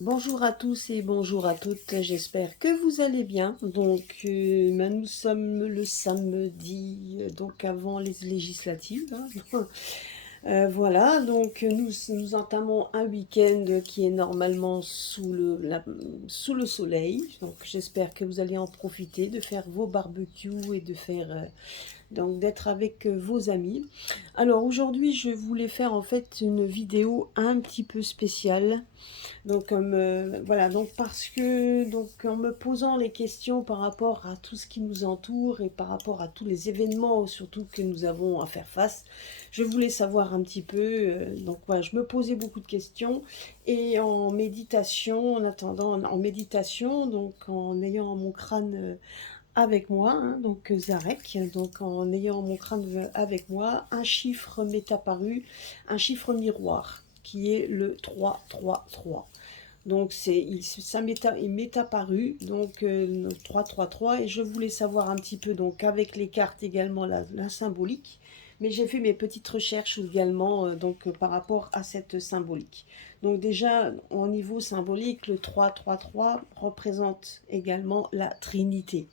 Bonjour à tous et bonjour à toutes, j'espère que vous allez bien. Nous sommes le samedi, donc avant les législatives, hein. Voilà, nous entamons un week-end qui est normalement sous le soleil. Donc j'espère que vous allez en profiter de faire vos barbecues et de faire donc d'être avec vos amis. Alors aujourd'hui, je voulais faire en fait une vidéo un petit peu spéciale. Voilà, donc parce que donc en me posant les questions par rapport à tout ce qui nous entoure et par rapport à tous les événements surtout que nous avons à faire face, je voulais savoir un petit peu, donc voilà, je me posais beaucoup de questions et en méditation, en attendant, en méditation, donc en ayant mon crâne avec moi, hein, donc Zarek, donc en ayant mon crâne avec moi, un chiffre m'est apparu, un chiffre miroir qui est le 333. Donc il m'est apparu, donc 333, et je voulais savoir un petit peu, donc avec les cartes également, la symbolique, mais j'ai fait mes petites recherches également par rapport à cette symbolique. Donc déjà, au niveau symbolique, le 333 représente également la Trinité,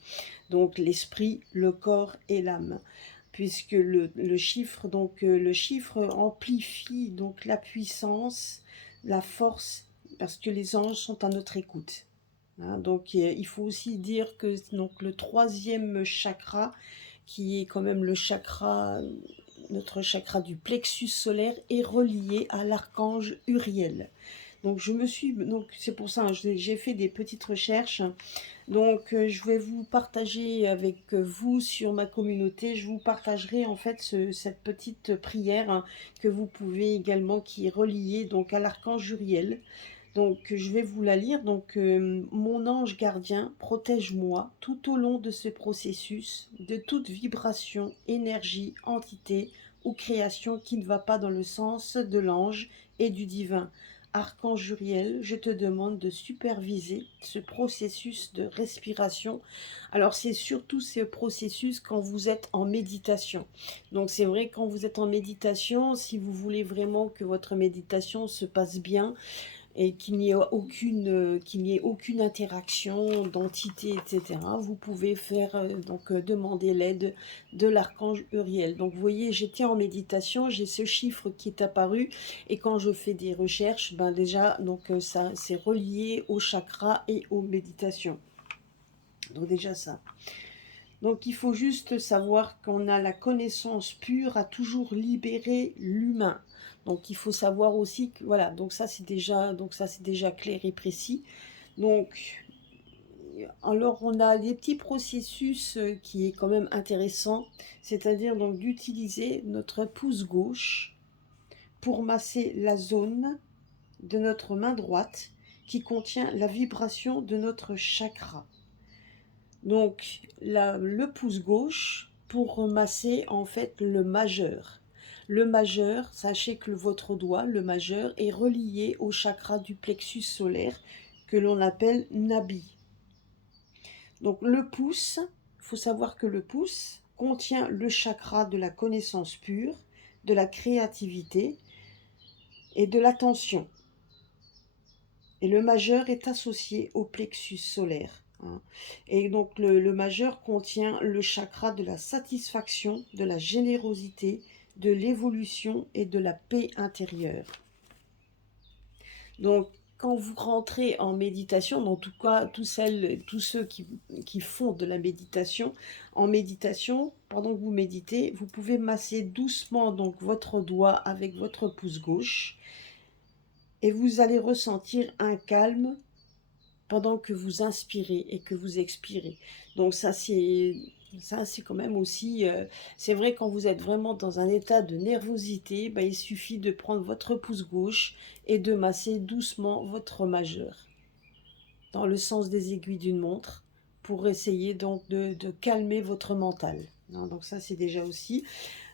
donc l'esprit, le corps et l'âme, puisque le chiffre amplifie donc la puissance, la force, parce que les anges sont à notre écoute, hein. Il faut aussi dire que donc le troisième chakra, qui est quand même le chakra, notre chakra du plexus solaire, est relié à l'archange Uriel. Donc c'est pour ça, hein, j'ai fait des petites recherches. Je vais vous partager avec vous sur ma communauté. Je vous partagerai en fait cette petite prière, hein, que vous pouvez également, qui est reliée donc à l'archange Uriel. Donc, je vais vous la lire. Mon ange gardien, protège-moi tout au long de ce processus de toute vibration, énergie, entité ou création qui ne va pas dans le sens de l'ange et du divin. Archange Uriel, je te demande de superviser ce processus de respiration. Alors, c'est surtout ce processus quand vous êtes en méditation. Donc, c'est vrai, quand vous êtes en méditation, si vous voulez vraiment que votre méditation se passe bien, et qu'il n'y ait aucune interaction d'entité, etc. Vous pouvez demander l'aide de l'archange Uriel. Donc vous voyez, j'étais en méditation, j'ai ce chiffre qui est apparu, et quand je fais des recherches, ben déjà, ça c'est relié au chakra et aux méditations. Donc déjà ça. Donc il faut juste savoir qu'on a la connaissance pure à toujours libérer l'humain. Donc il faut savoir aussi que voilà, donc ça c'est déjà clair et précis. Donc alors on a des petits processus qui est quand même intéressant, c'est-à-dire donc d'utiliser notre pouce gauche pour masser la zone de notre main droite qui contient la vibration de notre chakra. Donc le pouce gauche pour masser en fait le majeur. Le majeur, sachez que votre doigt, le majeur, est relié au chakra du plexus solaire que l'on appelle Nabi. Donc le pouce, il faut savoir que le pouce contient le chakra de la connaissance pure, de la créativité et de l'attention. Et le majeur est associé au plexus solaire, hein. Et donc le majeur contient le chakra de la satisfaction, de la générosité, de l'évolution et de la paix intérieure. Donc quand vous rentrez en méditation, en tout cas tous ceux qui font de la méditation, en méditation, pendant que vous méditez, vous pouvez masser doucement donc votre doigt avec votre pouce gauche, et vous allez ressentir un calme pendant que vous inspirez et que vous expirez. Donc ça c'est quand même aussi, c'est vrai, quand vous êtes vraiment dans un état de nervosité, bah, il suffit de prendre votre pouce gauche et de masser doucement votre majeur dans le sens des aiguilles d'une montre, pour essayer donc de calmer votre mental, hein. Donc ça c'est déjà aussi.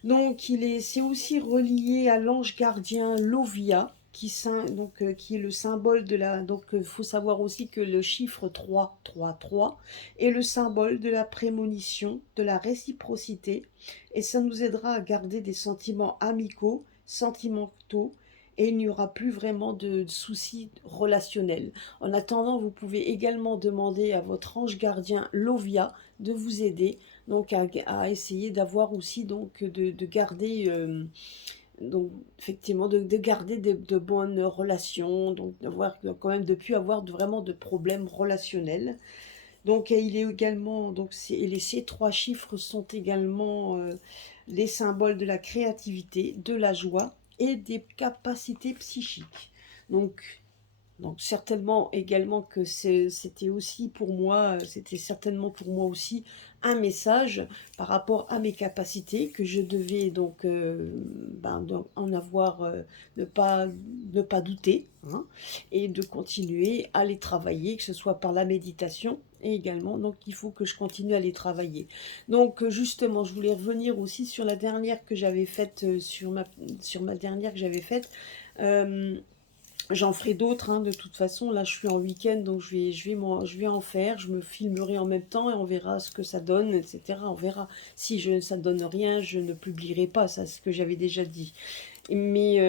C'est aussi relié à l'ange gardien Lovia, qui est le symbole de la... Donc, il faut savoir aussi que le chiffre 333 est le symbole de la prémonition, de la réciprocité, et ça nous aidera à garder des sentiments amicaux, sentimentaux, et il n'y aura plus vraiment de soucis relationnels. En attendant, vous pouvez également demander à votre ange gardien Lovia de vous aider donc à essayer d'avoir aussi donc de garder donc effectivement de garder de bonnes relations, donc d'avoir quand même de plus avoir vraiment de problèmes relationnels. Donc il est également donc ces 3 chiffres sont également les symboles de la créativité, de la joie et des capacités psychiques. Donc certainement également que c'était aussi pour moi, c'était certainement pour moi aussi un message par rapport à mes capacités que je devais donc, donc en avoir, ne pas douter, hein, et de continuer à les travailler, que ce soit par la méditation et également, donc il faut que je continue à les travailler. Donc justement, je voulais revenir aussi sur la dernière que j'avais faite, sur ma dernière que j'avais faite. J'en ferai d'autres, hein, de toute façon. Là, je suis en week-end, donc je vais en faire. Je me filmerai en même temps et on verra ce que ça donne, etc. On verra. Si ça ne donne rien, je ne publierai pas. Ça, c'est ce que j'avais déjà dit. Mais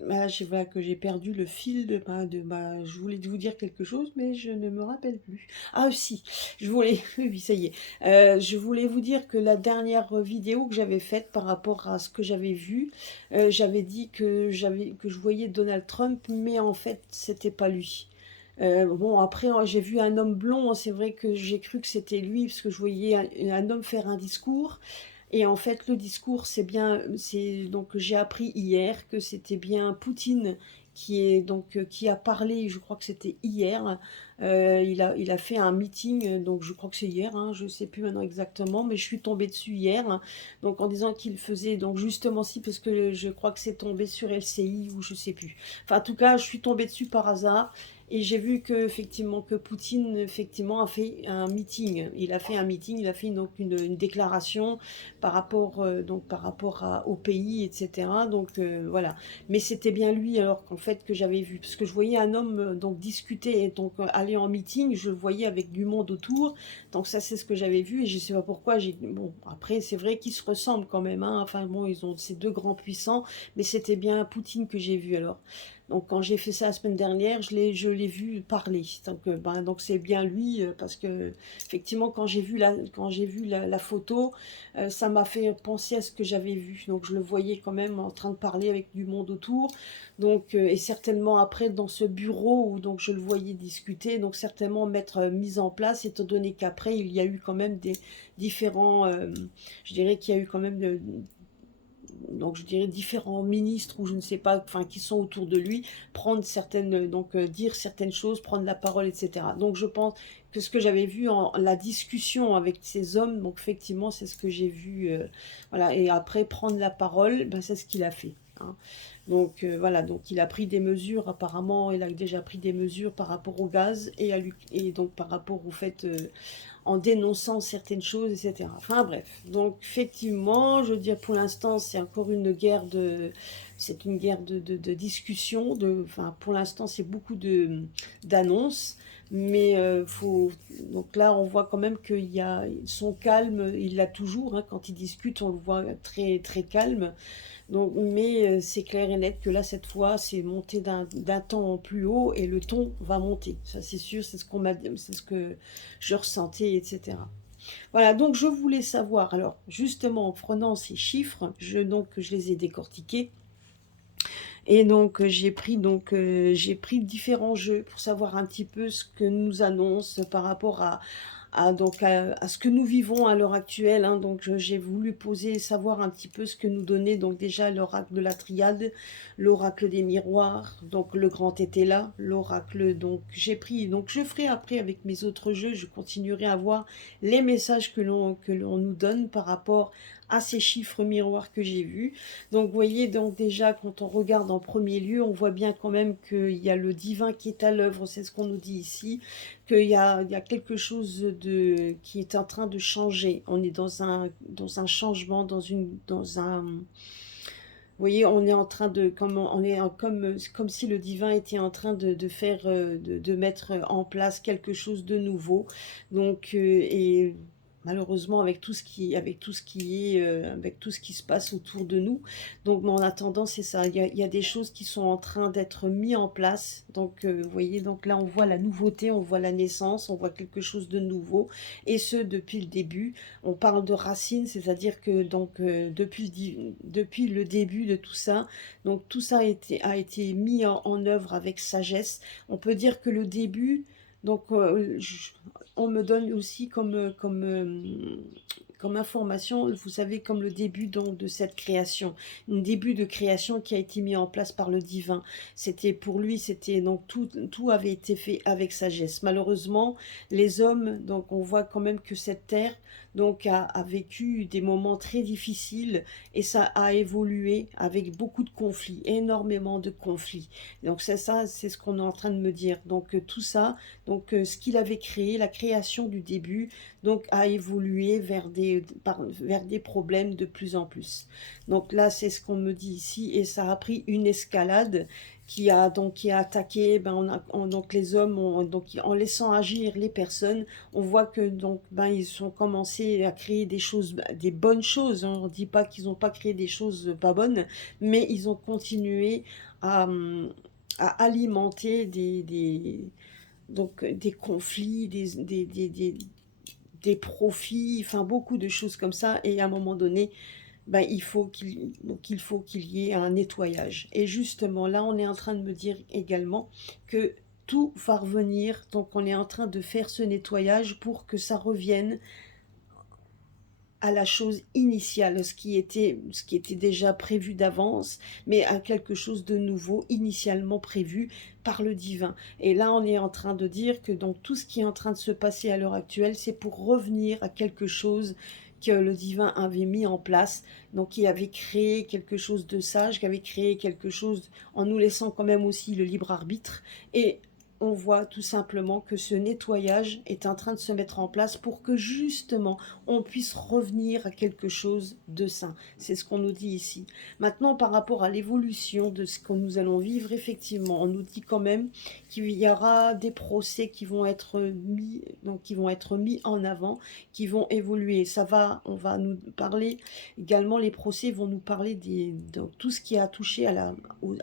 là, voilà que j'ai perdu le fil je voulais vous dire quelque chose, mais je ne me rappelle plus. Ah si, je voulais, oui, ça y est. Je voulais vous dire que la dernière vidéo que j'avais faite par rapport à ce que j'avais vu, j'avais dit que je voyais Donald Trump, mais en fait, c'était pas lui. Bon, après, j'ai vu un homme blond, c'est vrai que j'ai cru que c'était lui, parce que je voyais un homme faire un discours. Et en fait, le discours, donc j'ai appris hier que c'était bien Poutine qui a parlé, je crois que c'était hier. Il a fait un meeting, donc je crois que c'est hier, hein, je ne sais plus maintenant exactement, mais je suis tombée dessus hier, hein, donc en disant qu'il faisait, donc justement si, parce que je crois que c'est tombé sur LCI ou je sais plus. Enfin, en tout cas, je suis tombée dessus par hasard. Et j'ai vu que effectivement que Poutine effectivement a fait un meeting. Il a fait un meeting, il a fait donc une déclaration par rapport au pays, etc. Donc voilà. Mais c'était bien lui alors qu'en fait que j'avais vu, parce que je voyais un homme donc discuter et donc aller en meeting, je le voyais avec du monde autour. Donc ça c'est ce que j'avais vu et je sais pas pourquoi. Bon, après c'est vrai qu'ils se ressemblent quand même, hein. Enfin bon, ils ont ces deux grands puissants, mais c'était bien Poutine que j'ai vu alors. Donc quand j'ai fait ça la semaine dernière, je l'ai vu parler. Donc c'est bien lui, parce que effectivement quand j'ai vu la photo, ça m'a fait penser à ce que j'avais vu. Donc je le voyais quand même en train de parler avec du monde autour. Donc et certainement après dans ce bureau où donc je le voyais discuter, donc certainement mettre mis en place, étant donné qu'après il y a eu quand même des différents, je dirais qu'il y a eu quand même donc je dirais différents ministres ou je ne sais pas, enfin qui sont autour de lui, prendre certaines, donc dire certaines choses, prendre la parole, etc. Donc je pense que ce que j'avais vu en la discussion avec ces hommes, donc effectivement c'est ce que j'ai vu, voilà, et après prendre la parole, ben, c'est ce qu'il a fait, hein. Donc voilà, donc il a pris des mesures, apparemment il a déjà pris des mesures par rapport au gaz et donc par rapport au fait en dénonçant certaines choses, etc. Enfin bref, donc effectivement, je veux dire, pour l'instant, c'est encore une guerre c'est une guerre de discussion, enfin pour l'instant, c'est beaucoup d'annonces, mais donc là, on voit quand même son calme, il l'a toujours, hein, quand il discute, on le voit très, très calme. Donc, mais c'est clair et net que là, cette fois, c'est monté d'un ton plus haut et le ton va monter. Ça, c'est sûr, c'est ce qu'on m'a dit, c'est ce que je ressentais, etc. Voilà, donc je voulais savoir, alors justement en prenant ces chiffres, donc je les ai décortiqués. Et donc j'ai pris différents jeux pour savoir un petit peu ce que nous annonce par rapport à ce que nous vivons à l'heure actuelle, hein. Donc j'ai voulu savoir un petit peu ce que nous donnait donc déjà l'oracle de la triade, l'oracle des miroirs, donc le grand était là, l'oracle, donc je ferai après avec mes autres jeux, je continuerai à voir les messages que l'on nous donne par rapport à ces chiffres miroirs que j'ai vus. Donc vous voyez, donc déjà quand on regarde en premier lieu, on voit bien quand même qu'il y a le divin qui est à l'œuvre, c'est ce qu'on nous dit ici, qu'il y a quelque chose qui est en train de changer. On est dans un changement, vous voyez, on est en train de, comme si le divin était en train de faire, de mettre en place quelque chose de nouveau. Donc, et malheureusement avec tout ce qui se passe autour de nous. Donc, mais en attendant, c'est ça, il y a des choses qui sont en train d'être mises en place. Donc, vous voyez, donc là, on voit la nouveauté, on voit la naissance, on voit quelque chose de nouveau, et ce, depuis le début. On parle de racines, c'est-à-dire que donc depuis le début de tout ça, donc tout ça a été mis en œuvre avec sagesse. On peut dire que le début, donc on me donne aussi comme information, vous savez, comme le début donc de cette création, un début de création qui a été mis en place par le divin. C'était pour lui, c'était donc tout avait été fait avec sagesse. Malheureusement, les hommes, donc on voit quand même que cette terre donc a vécu des moments très difficiles, et ça a évolué avec beaucoup de conflits, énormément de conflits. Donc c'est ça, c'est ce qu'on est en train de me dire. Donc tout ça, donc ce qu'il avait créé, la création du début, donc a évolué vers des problèmes de plus en plus. Donc là, c'est ce qu'on me dit ici, et ça a pris une escalade qui a attaqué, ben donc les hommes donc en laissant agir les personnes, on voit que donc ben ils ont commencé à créer des choses, des bonnes choses, hein. On dit pas qu'ils n'ont pas créé des choses pas bonnes, mais ils ont continué à, à alimenter donc des conflits, des profits, enfin beaucoup de choses comme ça. Et à un moment donné, ben, il faut qu'il y ait un nettoyage. Et justement, là, on est en train de me dire également que tout va revenir. Donc, on est en train de faire ce nettoyage pour que ça revienne à la chose initiale, ce qui était déjà prévu d'avance, mais à quelque chose de nouveau, initialement prévu par le divin. Et là, on est en train de dire que donc tout ce qui est en train de se passer à l'heure actuelle, c'est pour revenir à quelque chose que le divin avait mis en place, donc qui avait créé quelque chose de sage, qui avait créé quelque chose en nous laissant quand même aussi le libre arbitre. Et on voit tout simplement que ce nettoyage est en train de se mettre en place pour que justement on puisse revenir à quelque chose de sain. C'est ce qu'on nous dit ici. Maintenant, par rapport à l'évolution de ce que nous allons vivre, effectivement, on nous dit quand même qu'il y aura des procès qui vont être mis, donc qui vont être mis en avant, qui vont évoluer. On va nous parler également, les procès vont nous parler de tout ce qui a touché à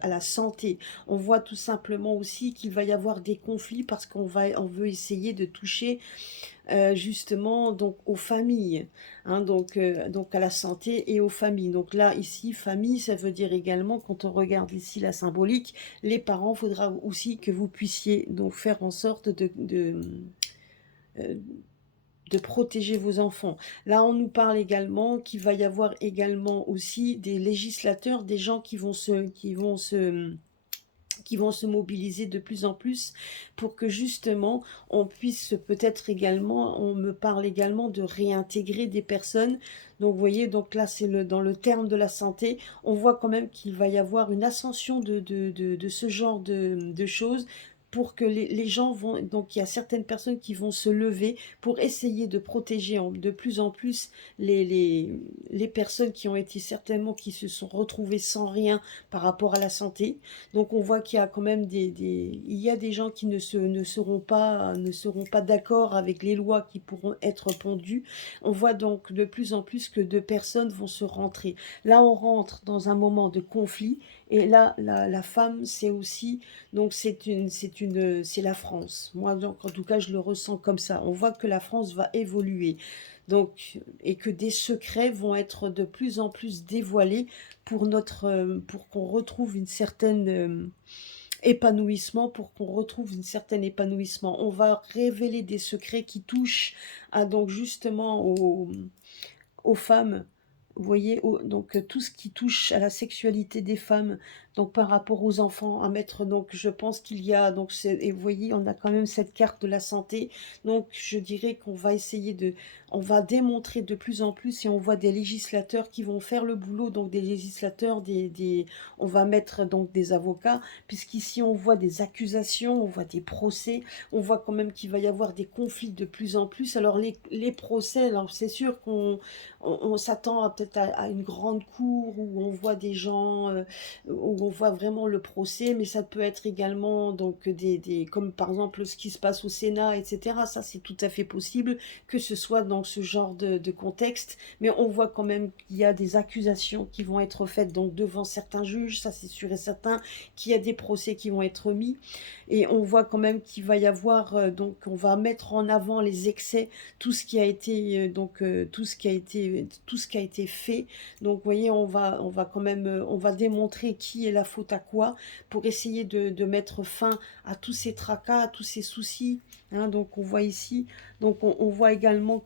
la santé. On voit tout simplement aussi qu'il va y avoir des conflits parce on veut essayer de toucher justement donc aux familles, hein, donc à la santé et aux familles. Donc là, ici, famille, ça veut dire également, quand on regarde ici la symbolique, les parents, il faudra aussi que vous puissiez donc faire en sorte euh, de protéger vos enfants. Là, on nous parle également qu'il va y avoir également aussi des législateurs, des gens qui vont se mobiliser de plus en plus pour que justement on puisse peut-être également, on me parle également de réintégrer des personnes. Donc vous voyez, donc là c'est dans le terme de la santé, on voit quand même qu'il va y avoir une ascension de ce genre de choses, pour que les gens vont, donc il y a certaines personnes qui vont se lever pour essayer de protéger de plus en plus les personnes qui ont été certainement, qui se sont retrouvées sans rien par rapport à la santé. Donc on voit qu'il y a quand même il y a des gens qui ne seront pas d'accord avec les lois qui pourront être pondues. On voit donc de plus en plus que de personnes vont se rentrer. Là, on rentre dans un moment de conflit, et là, la femme, c'est aussi, donc c'est la France. Moi, donc, en tout cas, je le ressens comme ça. On voit que la France va évoluer. Donc, et que des secrets vont être de plus en plus dévoilés pour qu'on retrouve une certaine épanouissement, pour qu'on retrouve une certaine épanouissement. On va révéler des secrets qui touchent à donc justement aux femmes. Vous voyez, donc tout ce qui touche à la sexualité des femmes, donc par rapport aux enfants, à mettre, donc je pense qu'il y a, donc et vous voyez, on a quand même cette carte de la santé, donc je dirais qu'on va on va démontrer de plus en plus, et on voit des législateurs qui vont faire le boulot, donc des législateurs, on va mettre donc des avocats, puisqu'ici on voit des accusations, on voit des procès, on voit quand même qu'il va y avoir des conflits de plus en plus. Alors les procès, alors c'est sûr qu'on s'attend à peut-être peut-être à une grande cour où on voit des gens, où on voit vraiment le procès, mais ça peut être également donc comme par exemple ce qui se passe au Sénat, etc. Ça, c'est tout à fait possible que ce soit dans ce genre de contexte, mais on voit quand même qu'il y a des accusations qui vont être faites donc devant certains juges, ça c'est sûr et certain, qu'il y a des procès qui vont être mis, et on voit quand même qu'il va y avoir, donc on va mettre en avant les excès, tout ce qui a été, tout ce qui a été fait. Donc vous voyez, on va quand même, on va démontrer qui est la faute à quoi, pour essayer de mettre fin à tous ces tracas, à tous ces soucis, hein. Donc on voit ici, donc on voit également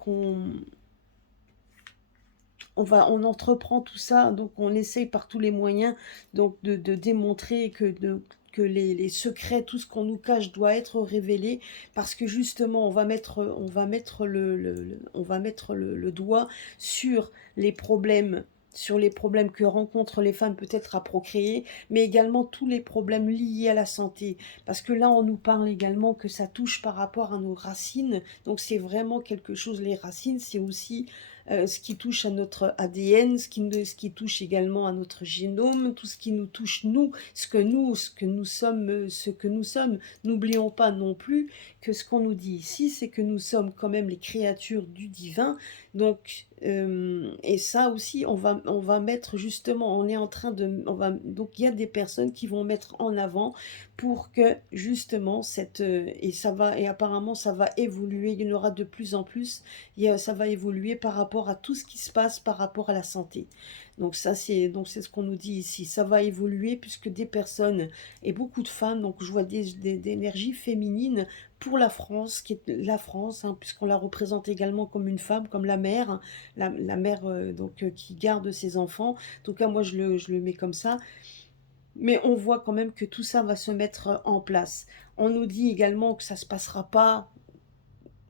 on entreprend tout ça, donc on essaye par tous les moyens donc de démontrer que les secrets, tout ce qu'on nous cache doit être révélé, parce que justement on va mettre le doigt sur les problèmes que rencontrent les femmes peut-être à procréer, mais également tous les problèmes liés à la santé, parce que là on nous parle également que ça touche par rapport à nos racines, donc c'est vraiment quelque chose, les racines c'est aussi ce qui touche à notre ADN, ce qui touche également à notre génome, tout ce qui nous touche nous, ce que nous sommes, ce que nous sommes. N'oublions pas non plus que ce qu'on nous dit ici, c'est que nous sommes quand même les créatures du divin. Donc, et ça aussi, on va mettre justement, on est en train de, donc il y a des personnes qui vont mettre en avant pour que justement et ça va, et apparemment ça va évoluer, il y en aura de plus en plus, ça va évoluer par rapport à tout ce qui se passe par rapport à la santé. Donc ça c'est ce qu'on nous dit ici, ça va évoluer puisque des personnes et beaucoup de femmes, donc je vois des énergies féminines pour la France, qui est la France, hein, puisqu'on la représente également comme une femme, comme la mère, hein, la mère qui garde ses enfants. En tout cas, moi je le mets comme ça. Mais on voit quand même que tout ça va se mettre en place. On nous dit également que ça se passera pas,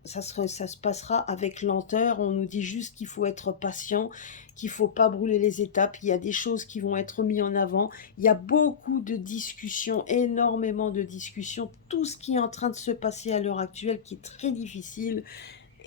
ça se passera avec lenteur. On nous dit juste qu'il faut être patient, qu'il faut pas brûler les étapes. Il y a des choses qui vont être mises en avant. Il y a beaucoup de discussions, énormément de discussions. Tout ce qui est en train de se passer à l'heure actuelle, qui est très difficile,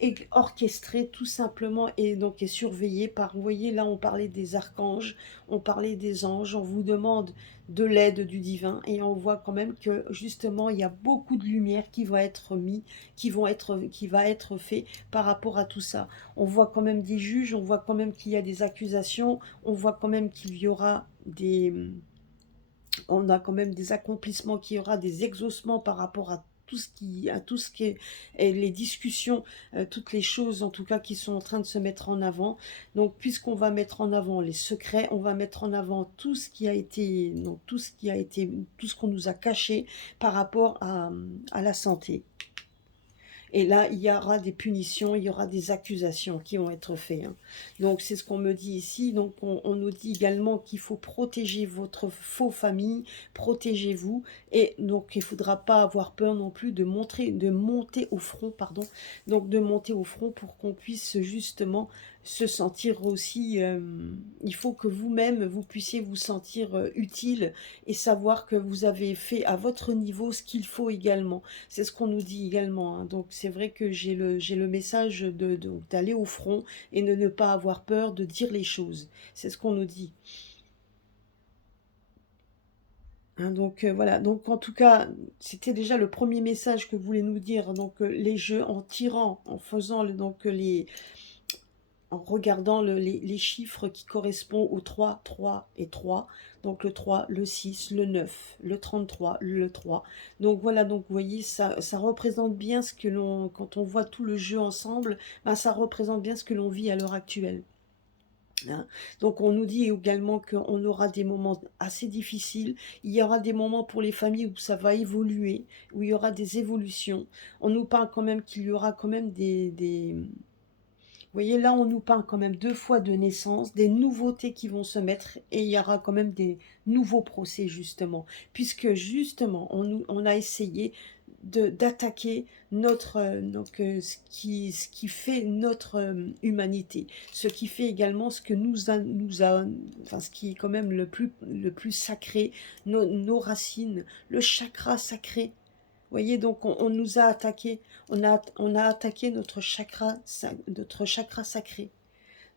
est orchestré tout simplement, et donc est surveillé par, vous voyez là on parlait des archanges, on parlait des anges, on vous demande de l'aide du divin, et on voit quand même que justement il y a beaucoup de lumière qui va être mis, qui va être fait par rapport à tout ça. On voit quand même des juges, on voit quand même qu'il y a des accusations, on voit quand même qu'il y aura on a quand même des accomplissements, qu'il y aura des exaucements par rapport à tout ce qui est et les discussions, toutes les choses en tout cas qui sont en train de se mettre en avant. Donc puisqu'on va mettre en avant les secrets, on va mettre en avant tout ce qui a été, donc tout ce qu'on nous a caché par rapport à la santé. Et là, il y aura des punitions, il y aura des accusations qui vont être faites, hein. Donc, c'est ce qu'on me dit ici. Donc, on nous dit également qu'il faut protéger votre faux famille, protégez-vous. Et donc, il ne faudra pas avoir peur non plus de monter au front, pardon. Donc, de monter au front pour qu'on puisse justement se sentir aussi... il faut que vous-même, vous puissiez vous sentir utile et savoir que vous avez fait à votre niveau ce qu'il faut également. C'est ce qu'on nous dit également, hein. Donc c'est vrai que j'ai le message d'aller au front et de ne pas avoir peur de dire les choses. C'est ce qu'on nous dit, hein. Donc voilà, donc en tout cas, c'était déjà le premier message que voulait nous dire. Donc les jeux, en tirant, en faisant en regardant les chiffres qui correspondent aux 3, 3 et 3, donc le 3, le 6, le 9, le 33, le 3. Donc voilà, donc vous voyez, ça représente bien ce que l'on, quand on voit tout le jeu ensemble, ben, ça représente bien ce que l'on vit à l'heure actuelle, hein. Donc on nous dit également qu'on aura des moments assez difficiles, il y aura des moments pour les familles où ça va évoluer, où il y aura des évolutions. On nous parle quand même qu'il y aura quand même vous voyez, là, on nous parle quand même 2 fois de naissance, des nouveautés qui vont se mettre, et il y aura quand même des nouveaux procès, justement. Puisque, justement, on a essayé d'attaquer ce qui fait notre humanité, ce qui fait également ce que enfin, ce qui est quand même le plus sacré, nos racines, le chakra sacré. Voyez, donc on nous a attaqué, on a attaqué notre chakra sacré.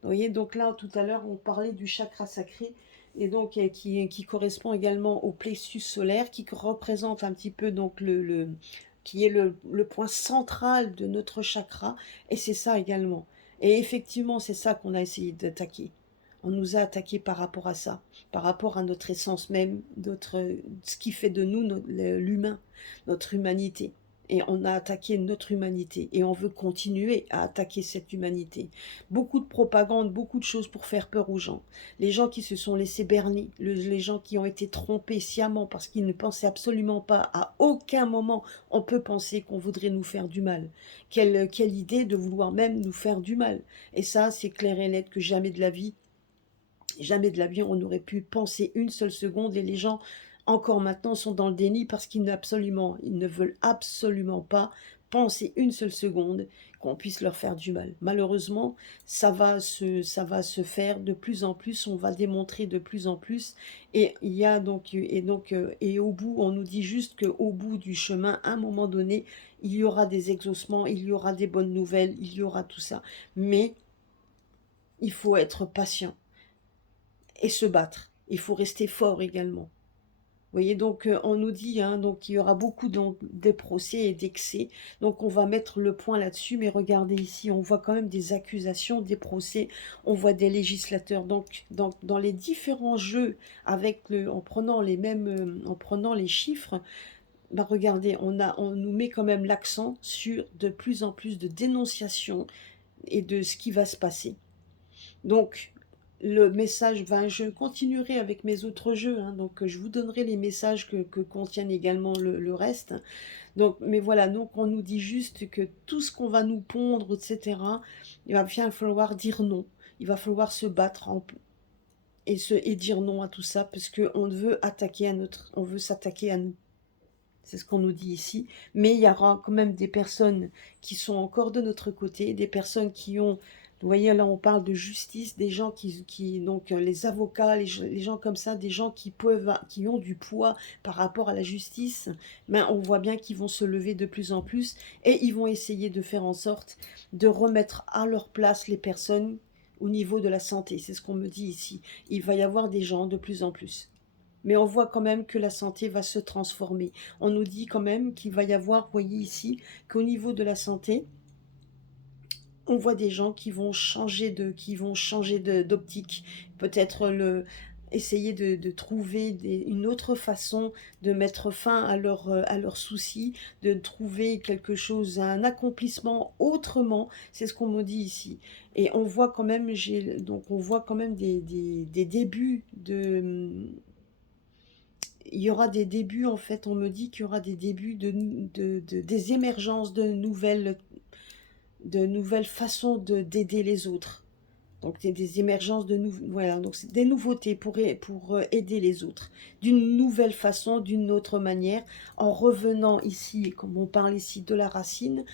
Vous voyez, donc là, tout à l'heure, on parlait du chakra sacré, et donc qui correspond également au plexus solaire, qui représente un petit peu donc qui est le point central de notre chakra, et c'est ça également. Et effectivement, c'est ça qu'on a essayé d'attaquer. On nous a attaqué par rapport à ça, par rapport à notre essence même, ce qui fait de nous l'humain, notre humanité. Et on a attaqué notre humanité et on veut continuer à attaquer cette humanité. Beaucoup de propagande, beaucoup de choses pour faire peur aux gens. Les gens qui se sont laissés berner, les gens qui ont été trompés sciemment parce qu'ils ne pensaient absolument pas, à aucun moment on peut penser qu'on voudrait nous faire du mal. Quelle idée de vouloir même nous faire du mal. Et ça, c'est clair et net que jamais de la vie on aurait pu penser une seule seconde, et les gens encore maintenant sont dans le déni parce ils ne veulent absolument pas penser une seule seconde qu'on puisse leur faire du mal. Malheureusement, ça va se faire de plus en plus, on va démontrer de plus en plus, et il y a et au bout, on nous dit juste qu'au bout du chemin, à un moment donné, il y aura des exaucements, il y aura des bonnes nouvelles, il y aura tout ça. Mais il faut être patient et se battre. Il faut rester fort également. Vous voyez, donc on nous dit hein, donc qu'il y aura beaucoup de procès et d'excès. Donc on va mettre le point là-dessus. Mais regardez ici, on voit quand même des accusations, des procès. On voit des législateurs. Donc dans les différents jeux, en prenant en prenant les chiffres, bah regardez, on nous met quand même l'accent sur de plus en plus de dénonciations et de ce qui va se passer. Donc, le message, je continuerai avec mes autres jeux, hein, donc je vous donnerai les messages que contiennent également le reste. Donc, mais voilà, donc on nous dit juste que tout ce qu'on va nous pondre, etc., il va bien falloir dire non. Il va falloir se battre et dire non à tout ça, parce qu'on veut on veut s'attaquer à nous. C'est ce qu'on nous dit ici. Mais il y aura quand même des personnes qui sont encore de notre côté, des personnes qui ont, vous voyez, là on parle de justice, des gens donc les avocats, les gens comme ça, des gens qui ont du poids par rapport à la justice, ben on voit bien qu'ils vont se lever de plus en plus et ils vont essayer de faire en sorte de remettre à leur place les personnes au niveau de la santé. C'est ce qu'on me dit ici. Il va y avoir des gens de plus en plus. Mais on voit quand même que la santé va se transformer. On nous dit quand même qu'il va y avoir, vous voyez ici, qu'au niveau de la santé, on voit des gens qui vont changer d'optique. Peut-être essayer de trouver une autre façon de mettre fin à leurs soucis, de trouver quelque chose, un accomplissement autrement. C'est ce qu'on me dit ici. Et on voit quand même, on voit quand même des débuts il y aura des débuts, en fait, on me dit qu'il y aura des débuts des émergences de nouvelles façons d'aider les autres. Donc des émergences voilà, donc c'est des nouveautés pour aider les autres d'une nouvelle façon, d'une autre manière, en revenant ici, comme on parle ici de la racine.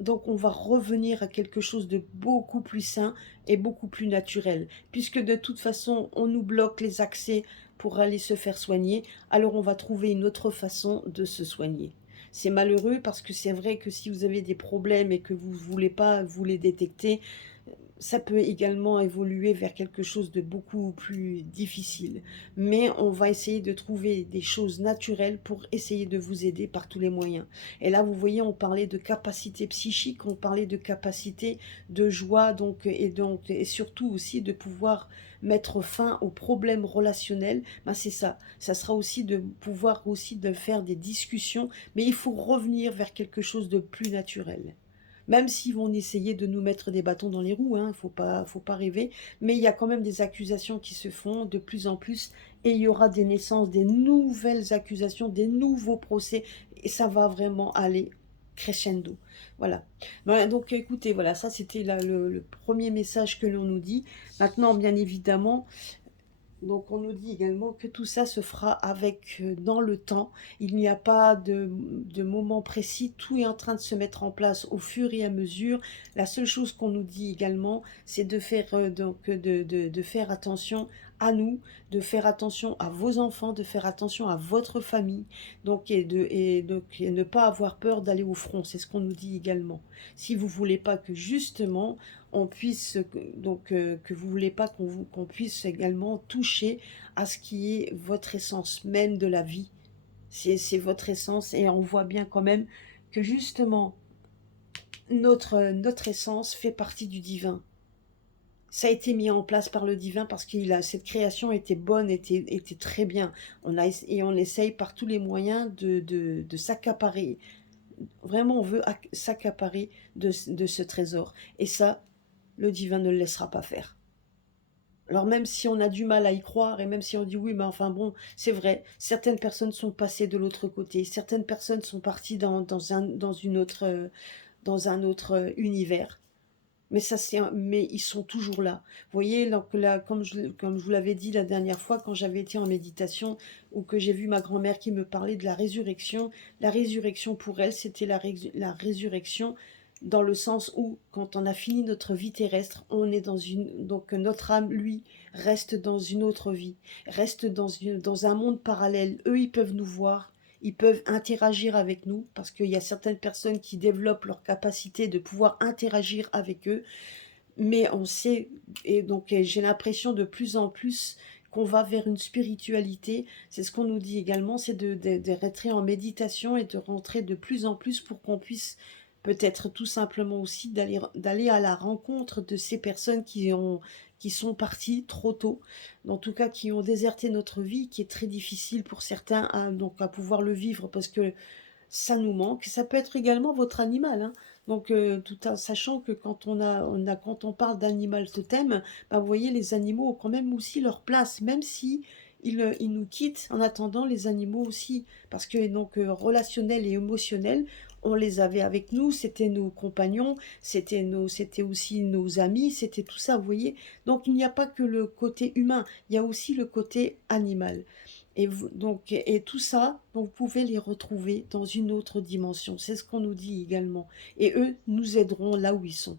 Donc on va revenir à quelque chose de beaucoup plus sain et beaucoup plus naturel, puisque de toute façon on nous bloque les accès pour aller se faire soigner, alors on va trouver une autre façon de se soigner. C'est malheureux parce que c'est vrai que si vous avez des problèmes et que vous ne voulez pas vous les détecter, ça peut également évoluer vers quelque chose de beaucoup plus difficile. Mais on va essayer de trouver des choses naturelles pour essayer de vous aider par tous les moyens. Et là, vous voyez, on parlait de capacité psychique, on parlait de capacité de joie, et surtout aussi de pouvoir mettre fin aux problèmes relationnels. Ben c'est ça. Ça sera aussi de pouvoir aussi de faire des discussions, mais il faut revenir vers quelque chose de plus naturel. Même s'ils vont essayer de nous mettre des bâtons dans les roues, hein, faut pas rêver, mais il y a quand même des accusations qui se font de plus en plus, et il y aura des naissances, des nouvelles accusations, des nouveaux procès, et ça va vraiment aller crescendo. Voilà. Voilà, donc écoutez, voilà, ça c'était le premier message que l'on nous dit. Maintenant, bien évidemment, donc on nous dit également que tout ça se fera dans le temps. Il n'y a pas de moment précis, tout est en train de se mettre en place au fur et à mesure. La seule chose qu'on nous dit également, c'est de faire de faire attention à nous, de faire attention à vos enfants, de faire attention à votre famille, donc et ne pas avoir peur d'aller au front. C'est ce qu'on nous dit également. Si vous voulez pas que justement on puisse, donc que vous voulez pas qu'on puisse également toucher à ce qui est votre essence même de la vie. C'est votre essence et on voit bien quand même que justement notre essence fait partie du divin. Ça a été mis en place par le divin parce que cette création était bonne, était très bien. Et on essaye par tous les moyens de s'accaparer. Vraiment, on veut s'accaparer de ce trésor. Et ça, le divin ne le laissera pas faire. Alors même si on a du mal à y croire et même si on dit oui, mais enfin bon, c'est vrai, certaines personnes sont passées de l'autre côté, certaines personnes sont parties dans un autre univers. Mais mais ils sont toujours là. Vous voyez, donc là, comme je vous l'avais dit la dernière fois, quand j'avais été en méditation, ou que j'ai vu ma grand-mère qui me parlait de la résurrection pour elle, c'était la résurrection dans le sens où, quand on a fini notre vie terrestre, on est donc notre âme, lui, reste dans une autre vie, reste dans un monde parallèle. Eux, ils peuvent nous voir, ils peuvent interagir avec nous, parce qu'il y a certaines personnes qui développent leur capacité de pouvoir interagir avec eux, mais on sait, et donc j'ai l'impression de plus en plus qu'on va vers une spiritualité, c'est ce qu'on nous dit également, c'est de rentrer en méditation et de rentrer de plus en plus pour qu'on puisse peut-être tout simplement aussi d'aller à la rencontre de ces personnes qui sont parties trop tôt, en tout cas qui ont déserté notre vie, qui est très difficile pour certains donc à pouvoir le vivre parce que ça nous manque. Ça peut être également votre animal, hein. Donc, tout en sachant que quand on parle d'animal totem, bah, vous voyez, les animaux ont quand même aussi leur place, même si ils nous quittent. En attendant, les animaux aussi, parce que donc relationnel et émotionnel, on les avait avec nous. C'était nos compagnons, c'était aussi nos amis, c'était tout ça. Vous voyez. Donc, il n'y a pas que le côté humain, il y a aussi le côté animal. Et tout ça, vous pouvez les retrouver dans une autre dimension. C'est ce qu'on nous dit également. Et eux nous aideront là où ils sont.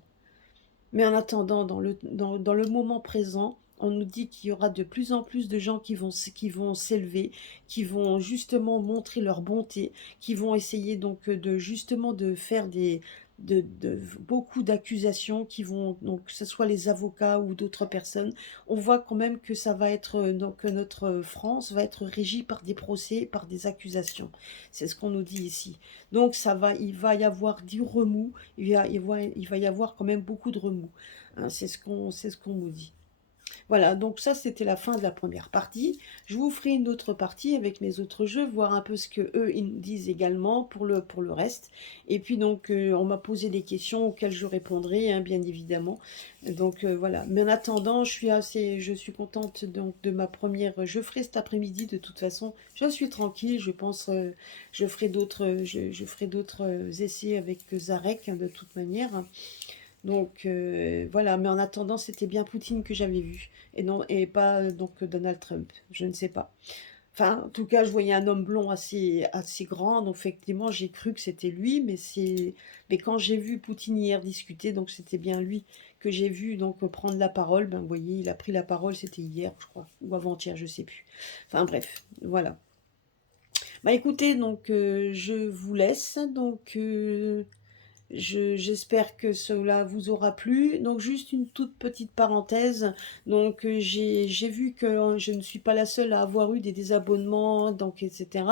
Mais en attendant, dans le moment présent, on nous dit qu'il y aura de plus en plus de gens qui vont s'élever, qui vont justement montrer leur bonté, qui vont essayer donc de justement de faire beaucoup d'accusations qui vont, donc que ce soit les avocats ou d'autres personnes. On voit quand même que ça va être, donc que notre France va être régie par des procès, par des accusations. C'est ce qu'on nous dit ici. Donc il va y avoir du remous, il va y avoir quand même beaucoup de remous. Hein, c'est ce qu'on nous dit. Voilà, donc ça c'était la fin de la première partie. Je vous ferai une autre partie avec mes autres jeux, voir un peu ce que eux ils disent également pour le reste. Et puis donc on m'a posé des questions auxquelles je répondrai, hein, bien évidemment. Donc voilà. Mais en attendant, je suis contente donc de ma première. Je ferai cet après-midi de toute façon. Je suis tranquille. Je pense, je ferai d'autres essais avec Zarek, hein, de toute manière. Donc voilà, mais en attendant, c'était bien Poutine que j'avais vu et non et pas donc Donald Trump. Je ne sais pas. Enfin, en tout cas, je voyais un homme blond assez grand, donc effectivement, j'ai cru que c'était lui, mais quand j'ai vu Poutine hier discuter, donc c'était bien lui que j'ai vu donc prendre la parole. Ben vous voyez, il a pris la parole, c'était hier, je crois, ou avant-hier, je sais plus. Enfin bref, voilà. Bah écoutez, donc je vous laisse, donc j'espère que cela vous aura plu. Donc juste une toute petite parenthèse. Donc j'ai vu que je ne suis pas la seule à avoir eu des désabonnements, donc etc.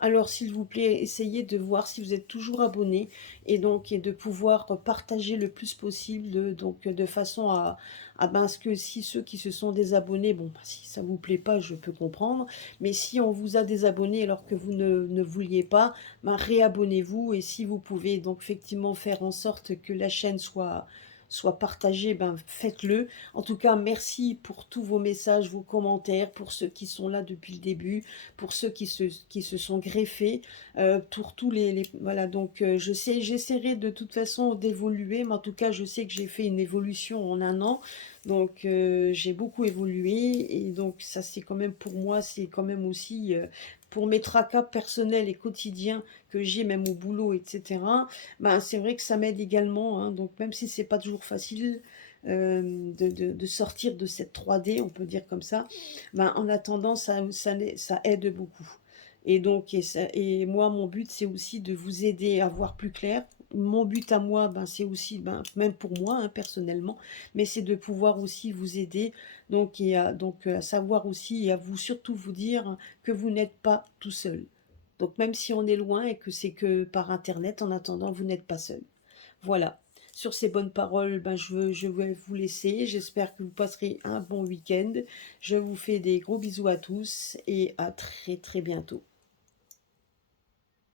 Alors s'il vous plaît, essayez de voir si vous êtes toujours abonné et de pouvoir partager le plus possible, donc de façon à ben ce que si ceux qui se sont désabonnés, bon bah, si ça vous plaît pas, je peux comprendre, mais si on vous a désabonné alors que vous ne vouliez pas, ben, réabonnez-vous et si vous pouvez donc effectivement faire en sorte que la chaîne soit partagée, ben faites-le. En tout cas, merci pour tous vos messages, vos commentaires, pour ceux qui sont là depuis le début, pour ceux qui se sont greffés, pour tous voilà, donc j'essaierai de toute façon d'évoluer, mais en tout cas, je sais que j'ai fait une évolution en un an, donc j'ai beaucoup évolué et donc ça c'est quand même pour moi, c'est quand même aussi pour mes tracas personnels et quotidiens que j'ai même au boulot, etc. Ben, c'est vrai que ça m'aide également, hein, donc même si c'est pas toujours facile de sortir de cette 3D, on peut dire comme ça, ben, en attendant, ça aide beaucoup. Et donc, et moi, mon but, c'est aussi de vous aider à voir plus clair, mon but à moi, ben, c'est aussi, ben, même pour moi, hein, personnellement, mais c'est de pouvoir aussi vous aider, donc à savoir aussi et à vous surtout vous dire que vous n'êtes pas tout seul. Donc même si on est loin et que c'est que par internet, en attendant, vous n'êtes pas seul. Voilà. Sur ces bonnes paroles, ben, je vais vous laisser. J'espère que vous passerez un bon week-end. Je vous fais des gros bisous à tous et à très très bientôt.